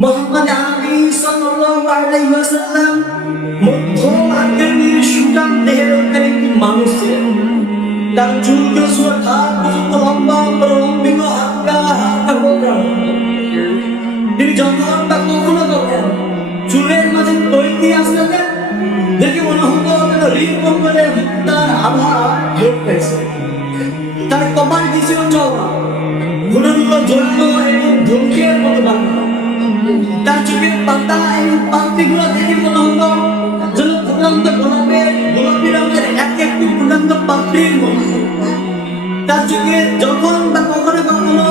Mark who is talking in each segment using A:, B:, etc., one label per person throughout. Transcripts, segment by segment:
A: মোহাম্মদ আলী সাল্লাল্লাহু আলাইহি ওয়াসাল্লাম মধ্যম আকৃতির সুঠাম দেহের একটি মানুষ ছিলেন। তার চুলকে সুরক্ষা পর্যন্ত লম্বা প্রলম্বিত হালকা হালকা গোটা তিনি যখন বা কখনো কখন চুলের মাঝে তৈরি আসতেন দেখে মনে হতো যেন হৃদকম্পনে তার আভা যোগ পেয়েছে তার কপাল কিছু চওড়া গুণগুলো জ্বলল এবং ধূমকের মতো বাংলা তার চোখের পাতা এবং পাখিগুলো দেখে মনে হলো যেন ফুটন্ত গোলাপের গোলাপি রঙের এক একটি ফুটন্ত পাপড়ির মতো তার চোখে যখন বা কখনো কখনো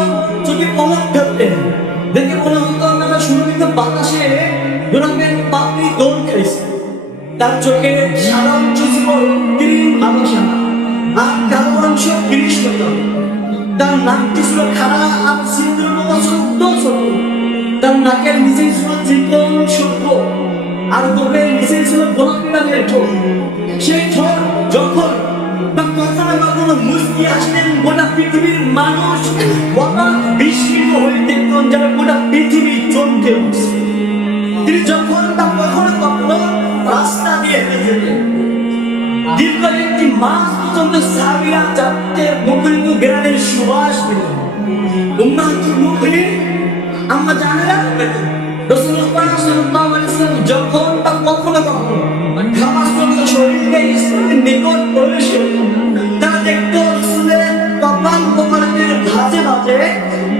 A: চোখে পলক ফেলতেন দেখে মনে হতো আমরা সুরক্ষিত বাতাসে গোলাপের পাপড়ি দৌড় খেয়েছে তার চোখে সাদা অংশ ছিল তিন ভালোবাসা আর কালো অংশ কৃষ্ণতা তার নাকটি ছিল খাড়া আর সিন্ধুর মতো নাকের নিচে ছিল চিকন সূক্ষ্ম আর গোপের নিচে ছিল গোলাপি রঙের ঠোঁট। সেই ঠোঁট যখন আসলেন, গোটা পৃথিবীর মানুষ হঠাৎ বিস্মিত হয়ে দেখতেন যেন গোটা পৃথিবী চমকে উঠছে। তিনি যখন বা কখনো কখনো রাস্তা দিয়ে হেঁটে দীর্ঘ একটি মাস পর্যন্ত যাতে মুখরিত গ্রামের সুবাস আমরা জানি না রাসূলুল্লাহ সাল্লাল্লাহু আলাইহি যখন বা কখনো কখনো খামাস পর্যন্ত শরীরকে ইসলামের নিকট প্রবেশ তারা দেখতো রাসূলের কপাল কোমরের ভাঁজে ভাঁজে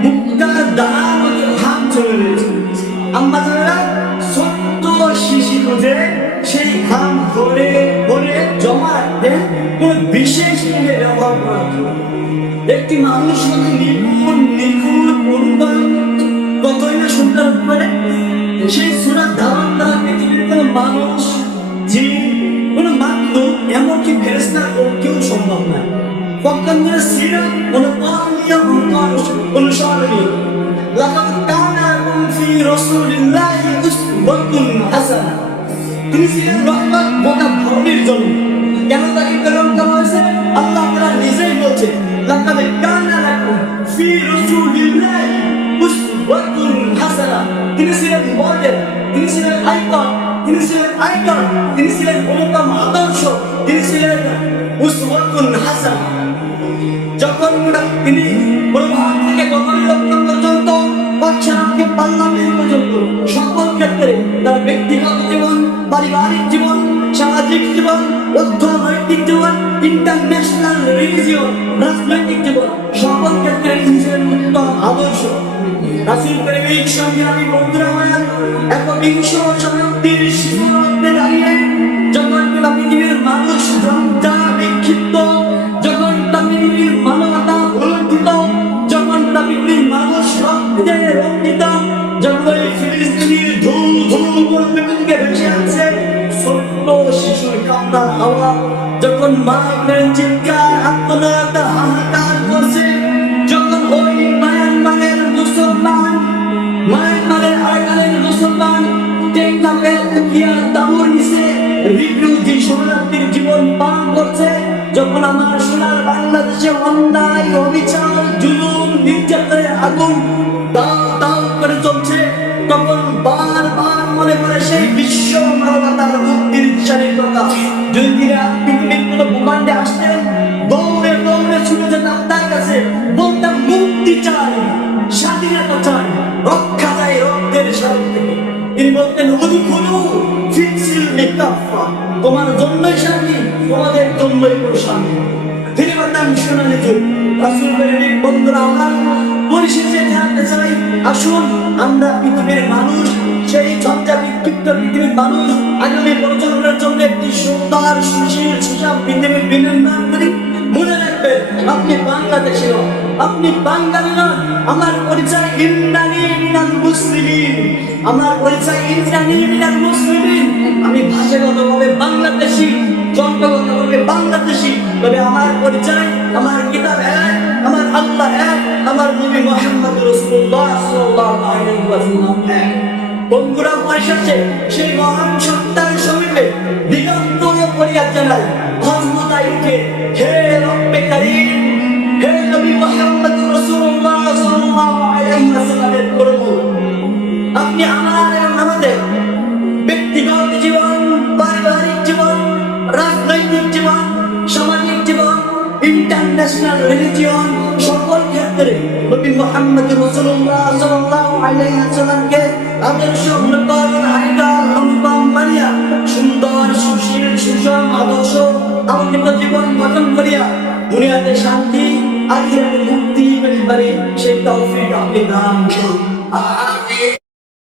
A: মুক্তার দানার মধ্যে চলে রয়েছে আম্মা জানেরা ছোট্ট শিশি খুঁজে সেই ঘাম ধরে ধরে জমা রাখতে কোন বিশেষ দিনে ব্যবহার করা। একটি মানুষ যদি নিপুণ কতই না সুন্দর হতে সেই সুরার ধারণ দ্বারা পৃথিবীর কোনো মানুষ জিন কোনো মাধ্যম এমনকি ফেরেস্তা কেউ সম্ভব না। পক্ষান্তরে সিরাত অনুকরণীয় অনুসরণীয় লাকাদ কানা লাকুম ফি রাসূলিল্লাহি উসওয়াতুন হাসানাহ তিনি ছিলেন রহমত জন্য কেন তাকে করা হয়েছে? আল্লাহ তাআলা নিজেই বলছে লাকাদ কানা লাকুম ফি রাসূলিল্লাহি উসওয়াতুন তিনি ছিলেন আইকন, তিনি ছিলেন আইকন, তিনি ছিলেন অনুপম আদর্শ, তিনি ছিলেন উসওয়াতুন হাসানাহ যখন তিনি থেকে গগন পর্যন্ত পশ্চাৎকে পার্লামেন্ট পর্যন্ত, সকল ক্ষেত্রে তার ব্যক্তিগত জীবন, পারিবারিক জীবন, সামাজিক জীবন, অর্থনৈতিক জীবন ইন্টারন্যাশনাল রিলিজিয়ন রাজনৈতিক জীবন, সকল সংগ্রামী বন্ধুরা শতাব্দীর সীমান্তে দাঁড়িয়ে যখন মানুষ বিক্ষিপ্ত, যখন মানবতা যখন মানুষ যখন শিশুর যখন মায়ের চিৎকার আত্মনাদ অন্যায় অবিচার জুলুম, নির্যাতনের আগুন। দাও দাও করে চলছে তখন বারবার মনে করে সেই বিশ্ব মানবতার মুক্তির চারের কথা যদি পৃথিবীর কোনো ভূখণ্ডে আসতেন দৌড়ে দৌড়ে ছুটে যেতাম তার কাছে। বলতাম মুক্তি চাই, স্বাধীনতা চাই, রক্ষা চাই রক্তের শরীর তিনি বলতেন উদুখুলু ফিক্সিল মিকাফা তোমার জন্যই শান্তি তোমাদের জন্যই প্রশান্তি যুগ রাসুল প্রেমিক বন্ধুরা, আমার পরিশেষে জানতে চাই, আসুন আমরা পৃথিবীর মানুষ, সেই ঝঞ্ঝা বিক্ষিপ্ত পৃথিবীর মানুষ, আগামী প্রজন্মের জন্য একটি সুন্দর, সুশীল সুষম পৃথিবীর বিনির্মাণ করি মনে রাখবেন, আপনি বাংলাদেশি আপনি বাঙালি নন, আমার পরিচয় ইন্দ্রাণী মিনাল মুসলিমিন, আমার পরিচয় ইন্দ্রাণী মিনাল মুসলিমিন, আমি ভাষাগতভাবে বাংলাদেশি জন্মগতভাবে বাংলাদেশি তবে আমার পরিচয়, আমার কিতাব এক, আমার আল্লাহ এক, আমার নবী মোহাম্মদ আলাইহি ওয়াসাল্লাম এক। বন্ধুরা পয়সাছে সেই মহান সত্তার সমীপে দিগন্ত পরিয়া জানাই ক্ষমতাইকে হে রব্বে কারীম, হে নবী মোহাম্মদ রাসূলুল্লাহ সাল্লাল্লাহু আলাইহি ওয়াসাল্লামের রিলিজিয়ন সকল ক্ষেত্রে নবী মোহাম্মদ রাসূলুল্লাহ সাল্লাল্লাহু আলাইহি ওয়াসাল্লামকে আদর্শ অনুকরণ আইডল অনুপম মানিয়া, সুন্দর, সুশীল, সুষম, আদর্শ আমৃত জীবন গঠন করিয়া দুনিয়াতে শান্তি, আখিরাতে মুক্তি পেতে পারে। সেই তৌফিক আপনি দান করুন।